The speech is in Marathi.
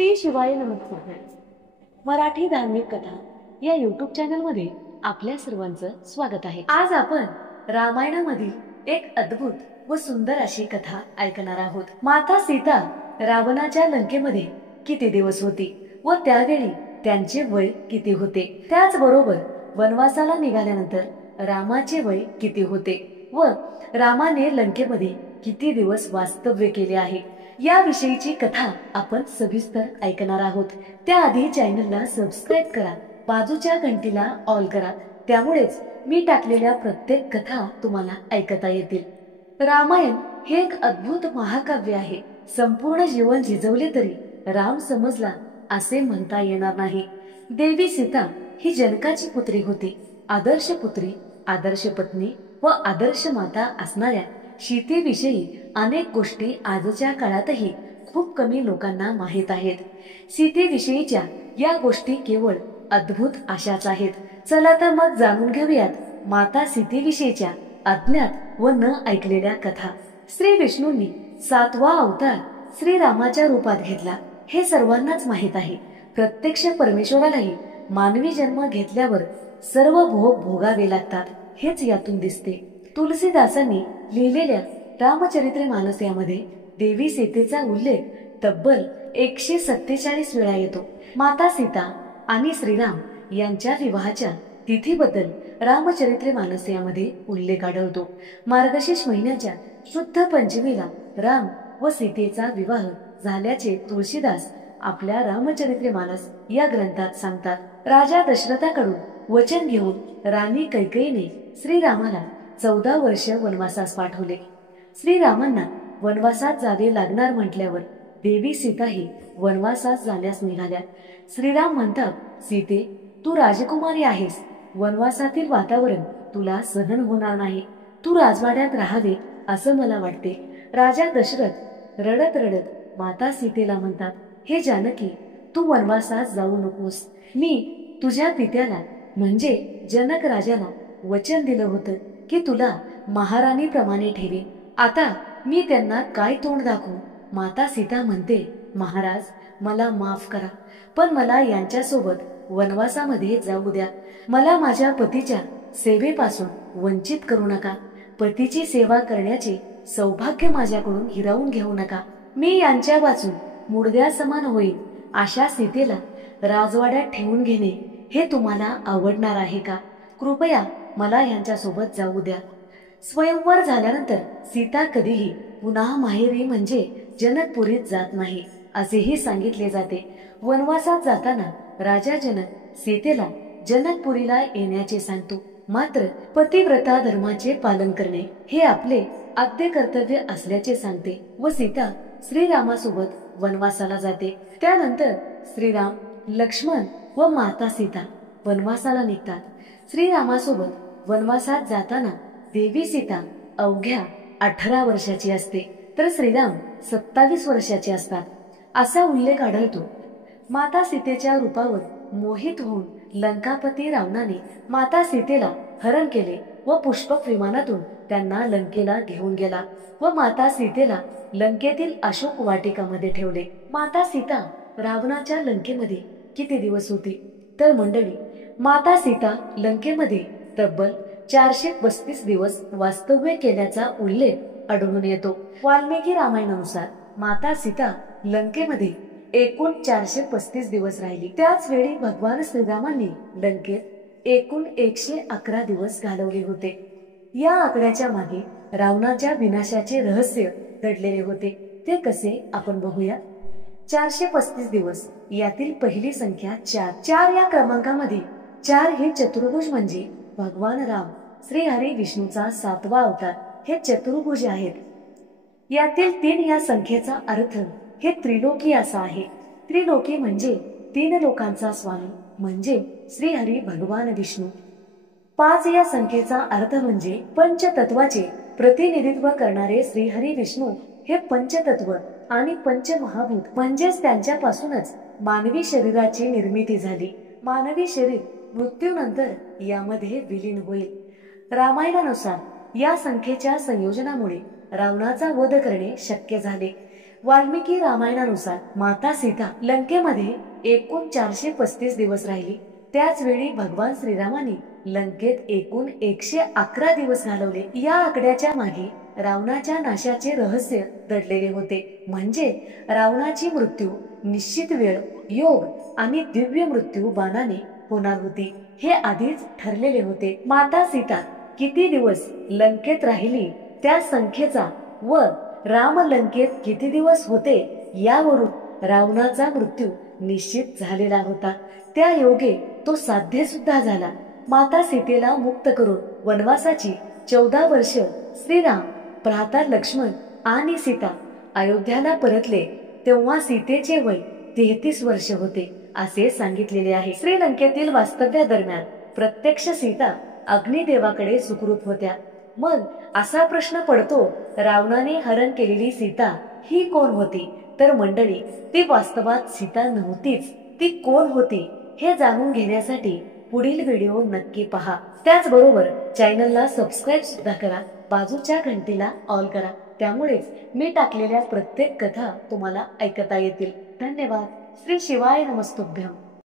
श्री शिवाय नमस्कार. मराठी धार्मिक कथा या यूट्यूब चॅनलमध्ये आपल्या सर्वांचं स्वागत आहे. आज आपण रामायणामधील एक अद्भुत व सुंदर अशी कथा ऐकणार आहोत. माता सीता रावणाच्या लंकेमध्ये किती दिवस होती व त्यावेळी त्यांचे वय किती होते, त्याचबरोबर वनवासाला निघाल्यानंतर रामाचे वय किती होते व रामाने लंकेमध्ये किती दिवस वास्तव्य केले आहे याविषयीची कथा आपण सविस्तर ऐकणार आहोत. त्याआधी चॅनलला सबस्क्राईब करा, बाजूच्या घंटीला ऑल करा, त्यामुळेच मी टाकलेल्या प्रत्येक कथा तुम्हाला ऐकता येतील. रामायण हे एक अद्भुत महाकाव्य आहे. संपूर्ण जीवन झिजवले तरी राम समजला असे म्हणता येणार नाही. देवी सीता ही जनकाची पुत्री होती. आदर्श पुत्री, आदर्श पत्नी व आदर्श माता असणाऱ्या सीतेविषयी अनेक गोष्टी आजच्या काळातही खूप कमी लोकांना माहीत आहेत. सीतेविषयीच्या या गोष्टी केवळ अद्भुत अशाच आहेत. चला तर मग जाणून घेऊयात माता सीतेविषयीच्या अज्ञात व न ऐकलेल्या कथा. श्री विष्णूंनी 7वा अवतार श्रीरामाच्या रूपात घेतला हे सर्वांनाच माहीत आहे. प्रत्यक्ष परमेश्वरालाही मानवी जन्म घेतल्यावर सर्व भोग भोगावे लागतात हेच यातून दिसते. तुलसीदासांनी लिहिलेल्या रामचरित्र यामध्ये देवी सीतेचा उल्लेख तब्बल 147 वेळा येतो. माता सीता आणि श्रीराम यांच्या विवाहाच्या तिथीबद्दल रामचरित्र यामध्ये उल्लेख आढळतो. मार्गशीर्ष महिन्याच्या शुद्ध पंचमीला राम व सीतेचा विवाह झाल्याचे तुळशीदास आपल्या रामचरित्र या ग्रंथात सांगतात. राजा दशरथाकडून वचन घेऊन राणी कैकेयीने श्रीरामाला 14 वर्ष वनवासास पाठवले. श्रीरामांना वनवासात जावे लागणार म्हटल्यावर देवी सीताही वनवासास जाण्यास निघाल्या. श्रीराम म्हणतात, सीते, तू राजकुमारी आहेस. वनवासातील वातावरण तुला सहन होणार नाही. तू राजवाड्यात राहावे असं मला वाटते. राजा दशरथ रडत रडत माता सीतेला म्हणतात, हे जानकी, तू वनवासास जाऊ नकोस. मी तुझ्या पित्याला म्हणजे जनक राजाला वचन दिलं होतं की तुला महाराणी प्रमाणे ठेवी. आता मी त्यांना काय तोंड दाखवू. माता सीता म्हणते, महाराज, मला माफ करा, पण मला यांच्यासोबत वनवासामध्ये जाऊ द्या. मला माझ्या पतीच्या सेवेपासून वंचित करू नका. पतीची सेवा करण्याचे सौभाग्य माझ्याकडून हिरावून घेऊ नका. मी यांच्या वाचून मुडद्या समान होईल अशा सीतेला राजवाड्यात ठेवून घेणे हे तुम्हाला आवडणार आहे का? कृपया मला यांच्यासोबत जाऊ द्या. स्वयंवर झाल्यानंतर सीता कधीही पुन्हा माहेरी म्हणजे जनकपुरीत जात नाही असेही सांगितले जाते. वनवासात जाताना राजा जनक सीतेला जनकपुरीला येण्याचे सांगतो. मात्र पतिव्रता धर्माचे पालन करणे हे आपले आद्य कर्तव्य असल्याचे सांगते व सीता श्रीरामासोबत वनवासाला जाते. त्यानंतर श्रीराम, लक्ष्मण व माता सीता वनवासाला निघतात. श्रीरामासोबत वनवासात जाताना देवी सीता अवघ्या 18 वर्षाची असते तर श्रीराम 27 वर्षाचे असतात असा उल्लेख आढळतो. माता सीतेच्या रूपावर मोहित होऊन लंकापती रावणाने माता सीतेला हरण केले व पुष्पक विमानातून त्यांना लंकेला घेऊन गेला व माता सीतेला लंकेतील अशोक वाटिकामध्ये ठेवले. माता सीता रावणाच्या लंकेमध्ये किती दिवस होती तर मंडळी, माता सीता लंकेमध्ये तब्बल 435 दिवस वास्तव्य केल्याचा उल्लेख आढळून येतो. वाल्मिकी रामायणानुसार माता सीता लंकेमध्ये एकूण 435 दिवस राहिली. त्याच वेळी भगवान श्रीरामांनी लंकेत एकूण 111 दिवस घालवले होते. या आकड्याच्या मागे रावणाच्या विनाशाचे रहस्य दडलेले होते. ते कसे आपण बघूया. 435 दिवस यातील पहिली संख्या 4 या क्रमांकामध्ये 4 हे चतुर्भुज म्हणजे भगवान राम श्रीहरी विष्णूचा 7वा अवतार हे चतुर्भुज आहेत. यातील 3 या संख्येचा अर्थ हे त्रिलोकी असा आहे. त्रिलोकी म्हणजे 3 लोकांचा स्वामी म्हणजे श्रीहरी भगवान विष्णू. 5 या संख्येचा अर्थ म्हणजे पंचतत्वाचे प्रतिनिधित्व करणारे श्रीहरी विष्णू हे पंचतत्व आणि पंचमहाभूत म्हणजेच त्यांच्यापासूनच मानवी शरीराची निर्मिती झाली. मानवी शरीर मृत्यूनंतर यामध्ये विलीन होईल. रामायणानुसार या संख्येच्या संयोजनामुळे रावणाचा वध करणे शक्य झाले. वाल्मिकी रामायणानुसार माता सीता लंकेमध्ये एकूण 435 दिवस राहिली। त्याच वेळी भगवान श्रीरामाने लंकेत एकूण 111 दिवस घालवले। या आकड्याच्या मागे रावणाच्या नाशाचे रहस्य दडलेले होते। म्हणजे रावणाची मृत्यू निश्चित वेळ, योग आणि दिव्य मृत्यू बाणाने होणार होती हे आधीच ठरलेले होते। माता सीता किती दिवस लंकेत राहिली त्या संख्येचा व राम लंकेत किती दिवस होते यावरून रावणाचा मृत्यू निश्चित झालेला होता। त्या योगे तो साध्य सुद्धा झाला। माता सीतेला मुक्त करून वनवासाची 14 वर्ष श्रीराम, भ्राता लक्ष्मण आणि सीता अयोध्याला परतले तेव्हा सीतेचे वय 33 वर्ष होते असे सांगितलेले आहे। श्रीलंकेतील वास्तव्यादरम्यान प्रत्यक्ष सीता अग्निदेवाकडे सुखरूप होत्या। मग असा प्रश्न पडतो, रावणाने हरण केलेली सीता ही कोण होती? तर मंडळी, ती वास्तवात सीता नव्हतीच। ती कोण होती हे जाणून घेण्यासाठी पुढील व्हिडिओ नक्की पहा। त्याचबरोबर चॅनलला सबस्क्राईब सुद्धा करा, बाजूच्या घंटीला ऑल करा, त्यामुळेच मी टाकलेल्या प्रत्येक कथा तुम्हाला ऐकता येतील। धन्यवाद। श्री शिवाय नमस्तुभ्यम।